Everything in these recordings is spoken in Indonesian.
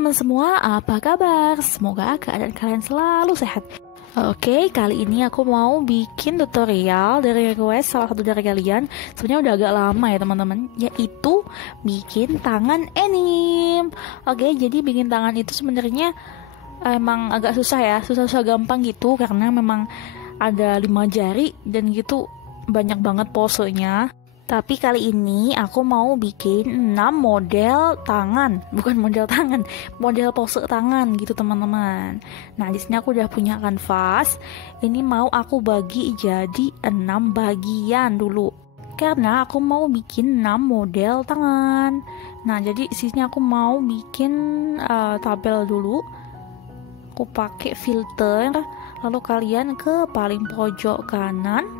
teman-teman semua, apa kabar? Semoga keadaan kalian selalu sehat. Oke, kali ini aku mau bikin tutorial dari request salah satu dari kalian. Sebenarnya udah agak lama ya teman-teman, yaitu bikin tangan anime. Oke, jadi bikin tangan itu sebenarnya emang agak susah ya, susah-susah gampang gitu, karena memang ada 5 jari dan gitu banyak banget posenya. Tapi kali ini aku mau bikin 6 model tangan, bukan model tangan, model pose tangan gitu teman-teman. Nah, di sini aku udah punya kanvas. Ini mau aku bagi jadi 6 bagian dulu. Karena aku mau bikin 6 model tangan. Nah, jadi di sini aku mau bikin tabel dulu. Aku pakai filter, lalu kalian ke paling pojok kanan.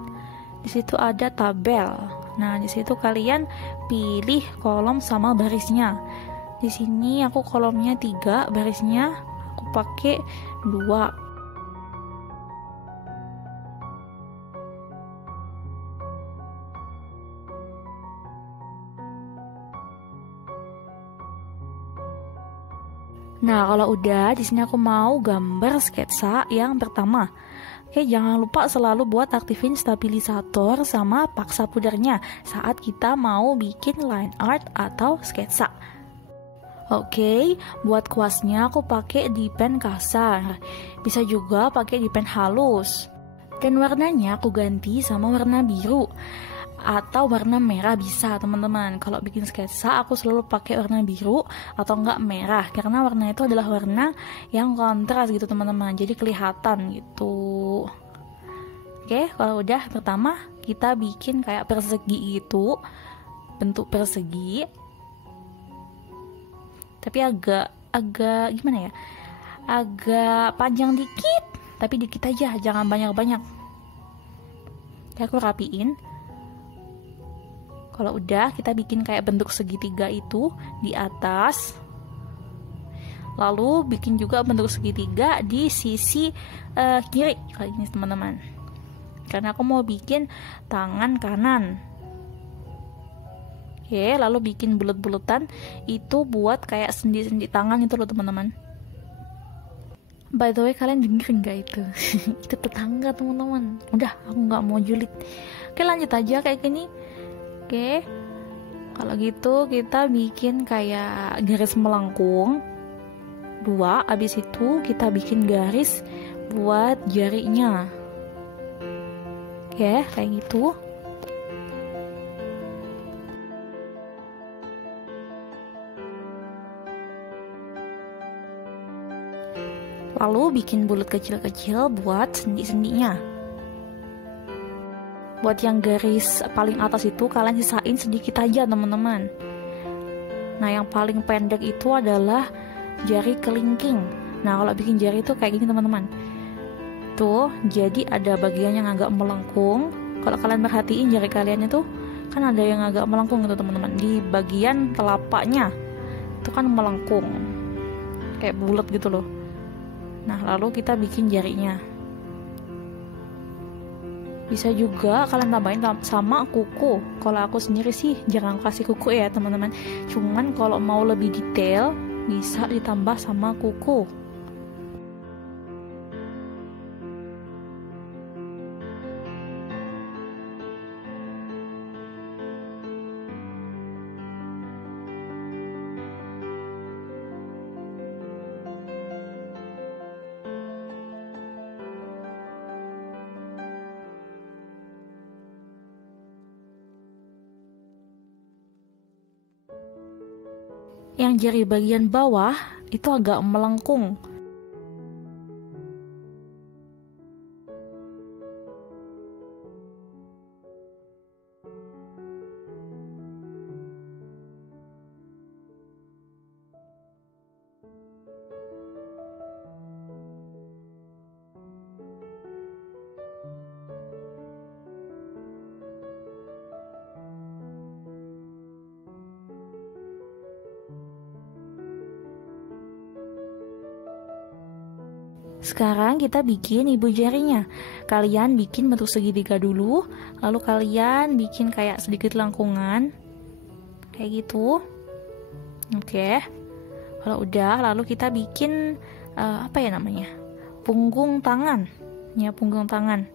Di situ ada tabel. Nah, di situ kalian pilih kolom sama barisnya. Di sini aku kolomnya 3, barisnya aku pakai 2. Nah, kalau udah, di sini aku mau gambar sketsa yang pertama. Oke, jangan lupa selalu buat aktifin stabilisator sama paksa pudernya saat kita mau bikin line art atau sketsa. Oke, buat kuasnya aku pakai di pen kasar. Bisa juga pakai di pen halus. Dan warnanya aku ganti sama warna biru atau warna merah bisa teman-teman. Kalau bikin sketsa aku selalu pakai warna biru atau enggak merah, karena warna itu adalah warna yang kontras gitu teman-teman, jadi kelihatan gitu. Oke, kalau udah, pertama kita bikin kayak persegi gitu, bentuk persegi, tapi agak gimana ya, agak panjang dikit, tapi dikit aja, jangan banyak-banyak. Oke, aku rapiin. Kalau udah, kita bikin kayak bentuk segitiga itu di atas. Lalu bikin juga bentuk segitiga di sisi kiri kali ini teman-teman. Karena aku mau bikin tangan kanan. Oke, lalu bikin bulat-bulatan itu buat kayak sendi-sendi tangan itu loh teman-teman. By the way, kalian dengerin gak itu? Itu tetangga teman-teman. Udah, aku nggak mau julid. Oke, lanjut aja kayak gini. Oke, kalau gitu kita bikin kayak garis melengkung 2, abis itu kita bikin garis buat jarinya. Oke, kayak gitu. Lalu bikin bulat kecil-kecil buat sendi-sendinya. Buat yang garis paling atas itu kalian sisain sedikit aja teman-teman. Nah, yang paling pendek itu adalah jari kelingking. Nah, kalau bikin jari itu kayak gini teman-teman. Tuh, jadi ada bagian yang agak melengkung. Kalau kalian perhatiin jari kalian itu kan ada yang agak melengkung gitu teman-teman. Di bagian telapaknya itu kan melengkung, kayak bulat gitu loh. Nah, lalu kita bikin jarinya. Bisa juga kalian tambahin sama kuku. Kalau aku sendiri sih jarang kasih kuku ya teman-teman. Cuman kalau mau lebih detail bisa ditambah sama kuku. Yang jari bagian bawah itu agak melengkung. Sekarang kita bikin ibu jarinya. Kalian bikin bentuk segitiga dulu, lalu kalian bikin kayak sedikit lengkungan, kayak gitu. Oke. Kalau udah, lalu kita bikin apa ya namanya? Punggung tangan. Ya, punggung tangan.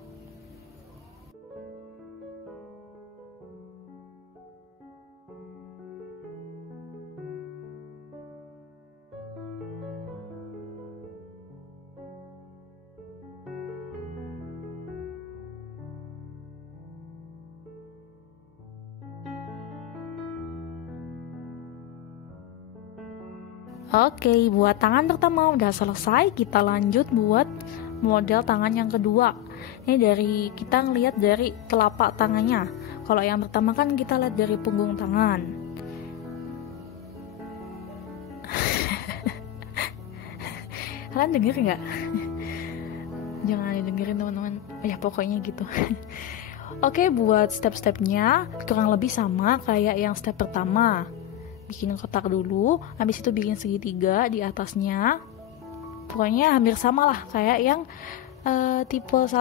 Oke, buat tangan pertama udah selesai, kita lanjut buat model tangan yang kedua. Ini dari kita ngelihat dari telapak tangannya. Kalau yang pertama kan kita lihat dari punggung tangan. Kalian denger nggak? Jangan didengerin teman-teman. Ya pokoknya gitu. Oke, buat step-stepnya kurang lebih sama kayak yang step pertama. Bikin kotak dulu, habis itu bikin segitiga di atasnya. Pokoknya hampir sama lah kayak yang tipe 1.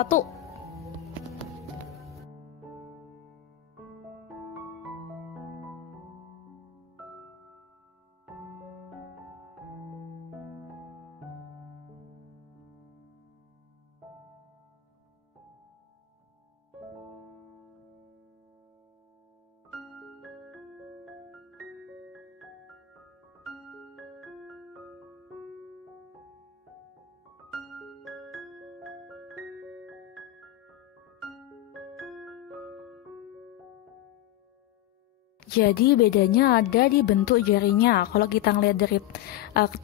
Jadi bedanya ada di bentuk jarinya. Kalau kita ngeliat dari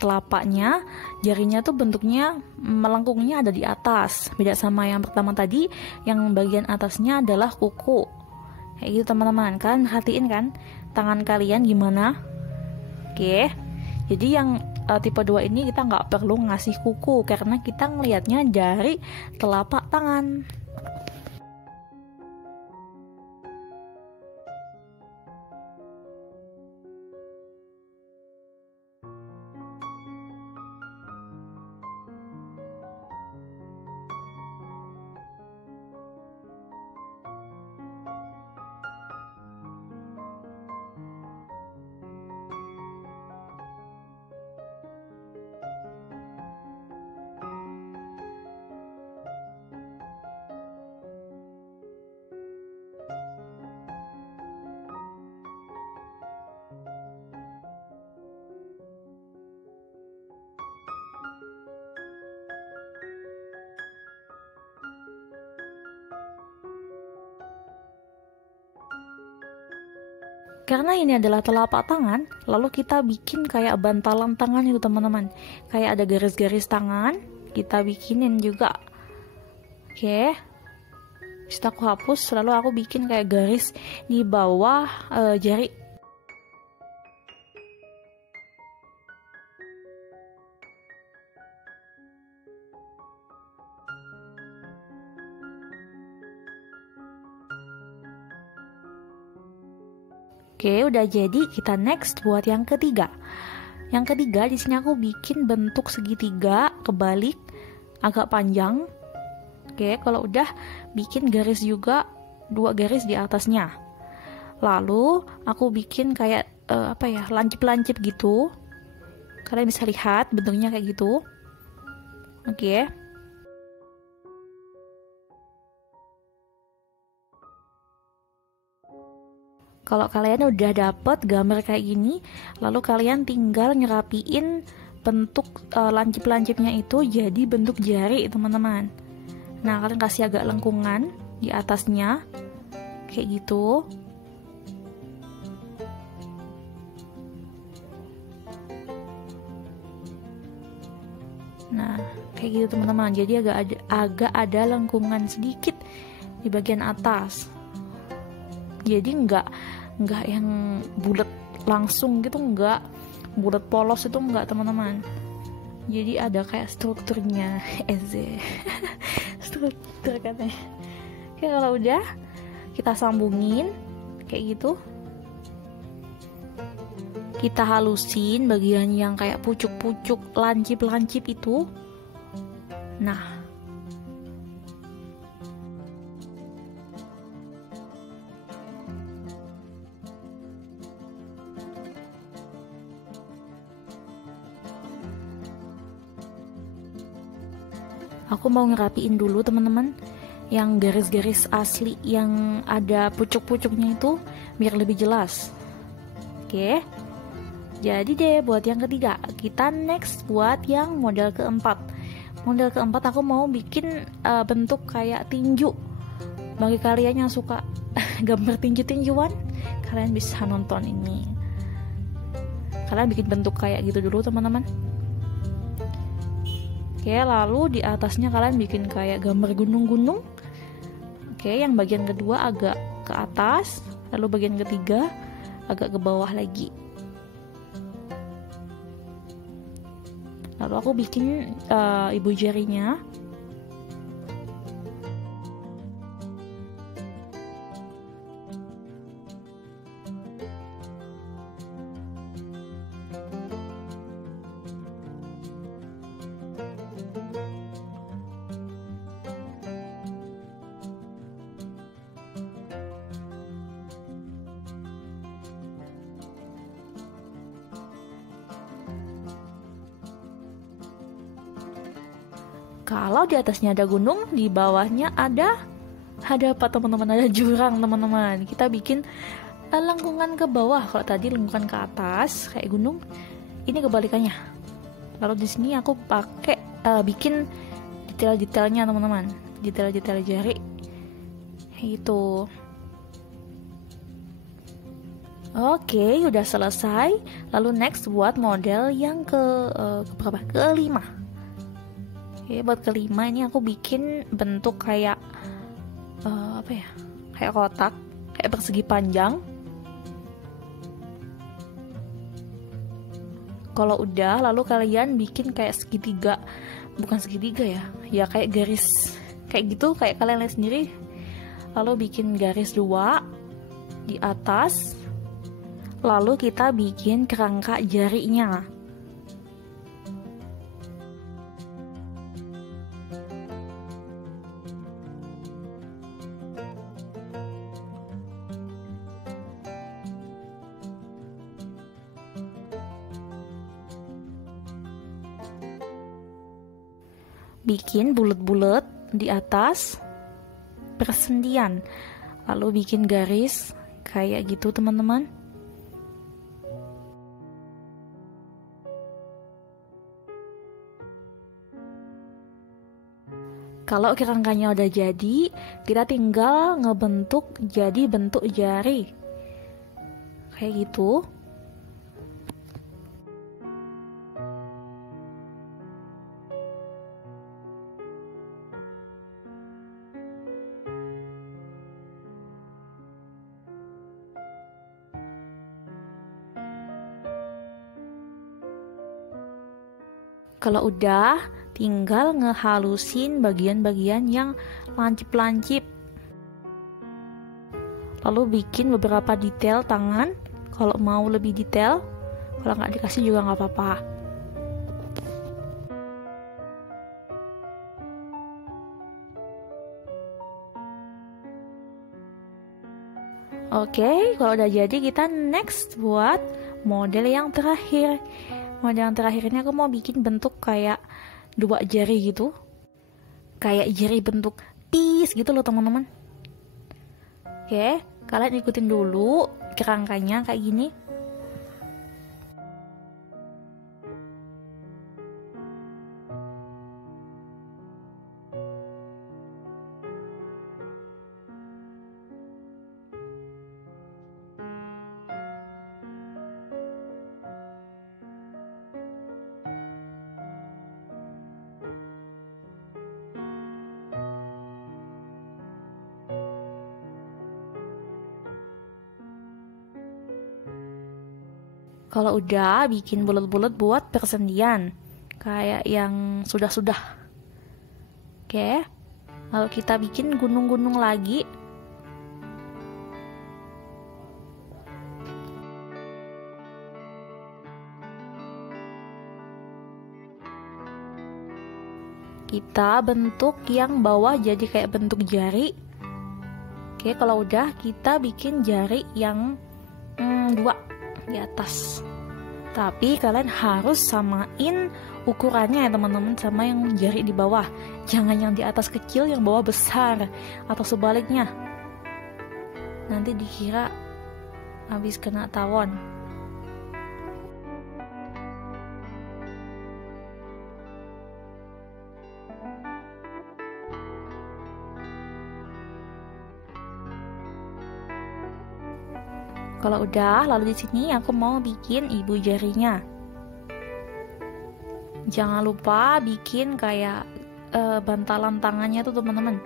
telapaknya, jarinya tuh bentuknya melengkungnya ada di atas. Beda sama yang pertama tadi, yang bagian atasnya adalah kuku. Kayak gitu teman-teman, kan hatiin kan tangan kalian gimana? Oke. Jadi yang tipe 2 ini kita nggak perlu ngasih kuku karena kita ngelihatnya dari telapak tangan. Karena ini adalah telapak tangan, lalu kita bikin kayak bantalan tangan itu teman-teman. Kayak ada garis-garis tangan, kita bikinin juga. Oke. Setelah aku hapus, lalu aku bikin kayak garis di bawah jari. Oke, udah jadi. Kita next buat yang ketiga. Yang ketiga di sini aku bikin bentuk segitiga kebalik agak panjang. Oke, kalau udah bikin garis juga 2 garis di atasnya. Lalu aku bikin kayak lancip-lancip gitu. Kalian bisa lihat bentuknya kayak gitu. Oke. Kalau kalian udah dapet gambar kayak gini, lalu kalian tinggal ngerapiin bentuk lancip-lancipnya itu jadi bentuk jari, teman-teman. Nah, kalian kasih agak lengkungan di atasnya, kayak gitu. Nah, kayak gitu teman-teman. Jadi agak ada lengkungan sedikit di bagian atas. Jadi nggak yang bulat langsung gitu, nggak bulat polos itu nggak teman-teman. Jadi ada kayak strukturnya. Struktur katanya. Oke, kalau udah kita sambungin kayak gitu. Kita halusin bagian yang kayak pucuk-pucuk lancip-lancip itu. Nah, Aku mau ngerapiin dulu teman-teman, yang garis-garis asli yang ada pucuk-pucuknya itu biar lebih jelas. Oke, jadi deh buat yang ketiga, kita next buat yang model keempat. Model keempat aku mau bikin bentuk kayak tinju. Bagi kalian yang suka gambar tinju-tinjuan, kalian bisa nonton ini. Kalian bikin bentuk kayak gitu dulu teman-teman. Oke, lalu di atasnya kalian bikin kayak gambar gunung-gunung. Oke, yang bagian kedua agak ke atas, lalu bagian ketiga agak ke bawah lagi. Lalu aku bikin ibu jarinya. Kalau di atasnya ada gunung, di bawahnya ada apa teman-teman? Ada jurang teman-teman. Kita bikin lengkungan ke bawah. Kalau tadi lengkungan ke atas kayak gunung, ini kebalikannya. Lalu di sini aku pakai bikin detail-detailnya teman-teman, detail-detail jari itu. Oke, udah selesai. Lalu next buat model yang berapa? Kelima. Oke, buat kelima ini aku bikin bentuk kayak apa ya? Kayak kotak, kayak persegi panjang. Kalau udah, lalu kalian bikin kayak segitiga, bukan segitiga ya, ya kayak garis, kayak gitu, kayak kalian lihat sendiri. Lalu bikin garis 2 di atas, lalu kita bikin kerangka jarinya. Bikin bulat-bulat di atas persendian, lalu bikin garis kayak gitu teman-teman. Kalau kerangkanya udah jadi, kita tinggal ngebentuk jadi bentuk jari kayak gitu. Kalau udah, tinggal ngehalusin bagian-bagian yang lancip-lancip. Lalu bikin beberapa detail tangan. Kalau mau lebih detail, kalau nggak dikasih juga nggak apa-apa. Oke, kalau udah jadi kita next buat model yang terakhir. Model yang terakhir ini aku mau bikin bentuk kayak 2 jari gitu, kayak jari bentuk peace gitu loh teman-teman. Oke, kalian ikutin dulu kerangkanya kayak gini. Kalau udah, bikin bulat-bulat buat persendian, kayak yang sudah-sudah. Oke, lalu kita bikin gunung-gunung lagi. Kita bentuk yang bawah jadi kayak bentuk jari. Oke, kalau udah kita bikin jari yang 2 di atas. Tapi kalian harus samain ukurannya ya teman-teman sama yang jari di bawah. Jangan yang di atas kecil, yang bawah besar, atau sebaliknya. Nanti dikira habis kena tawon. Kalau udah, lalu di sini aku mau bikin ibu jarinya. Jangan lupa bikin kayak bantalan tangannya tuh teman-teman.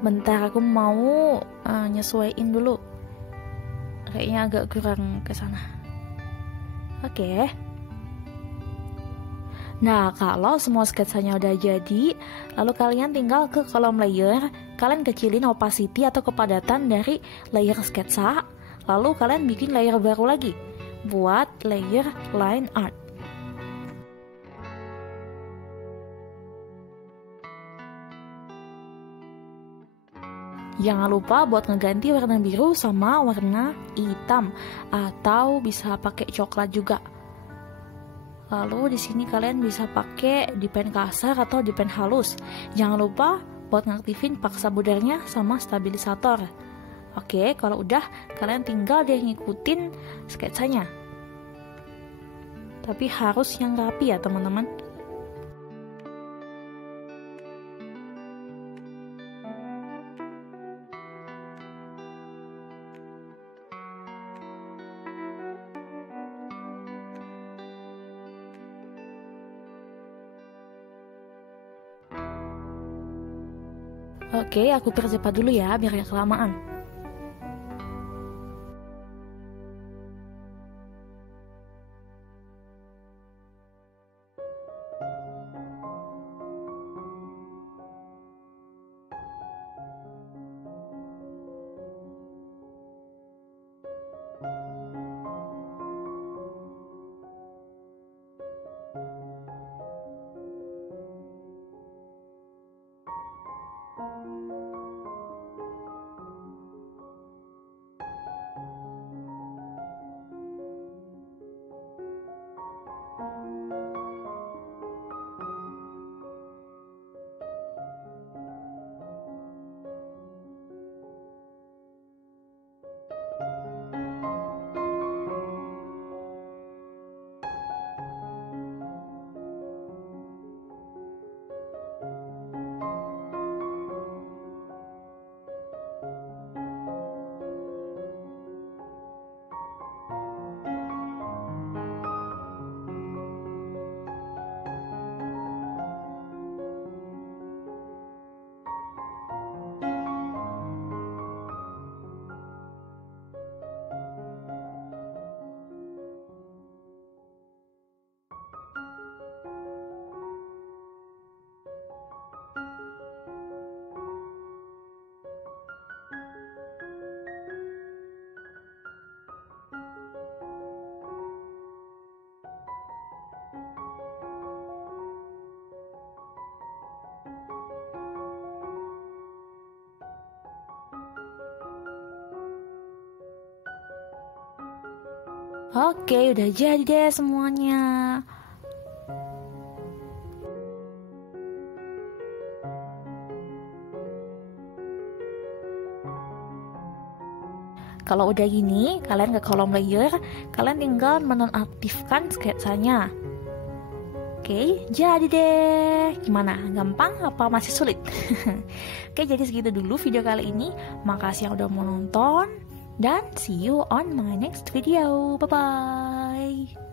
Bentar, aku mau nyesuaiin dulu. Kayaknya agak kurang ke sana. Oke. Nah, kalau semua sketsanya udah jadi, lalu kalian tinggal ke kolom layer, kalian kecilin opacity atau kepadatan dari layer sketsa, lalu kalian bikin layer baru lagi buat layer line art. Jangan lupa buat ngeganti warna biru sama warna hitam, atau bisa pakai coklat juga. Lalu di sini kalian bisa pakai di pen kasar atau di pen halus. Jangan lupa buat ngaktifin paksa bordernya sama stabilisator. Oke, kalau udah kalian tinggal deh ngikutin sketsanya. Tapi harus yang rapi ya teman-teman. Oke, aku percepat dulu ya biar gak kelamaan. Oke, udah jadi deh semuanya. Kalau udah gini, kalian ke kolom layer, kalian tinggal menonaktifkan sketsanya. Oke, jadi deh. Gimana? Gampang apa masih sulit? Oke, jadi segitu dulu video kali ini. Makasih yang udah mau nonton. Dan see you on my next video. Bye-bye.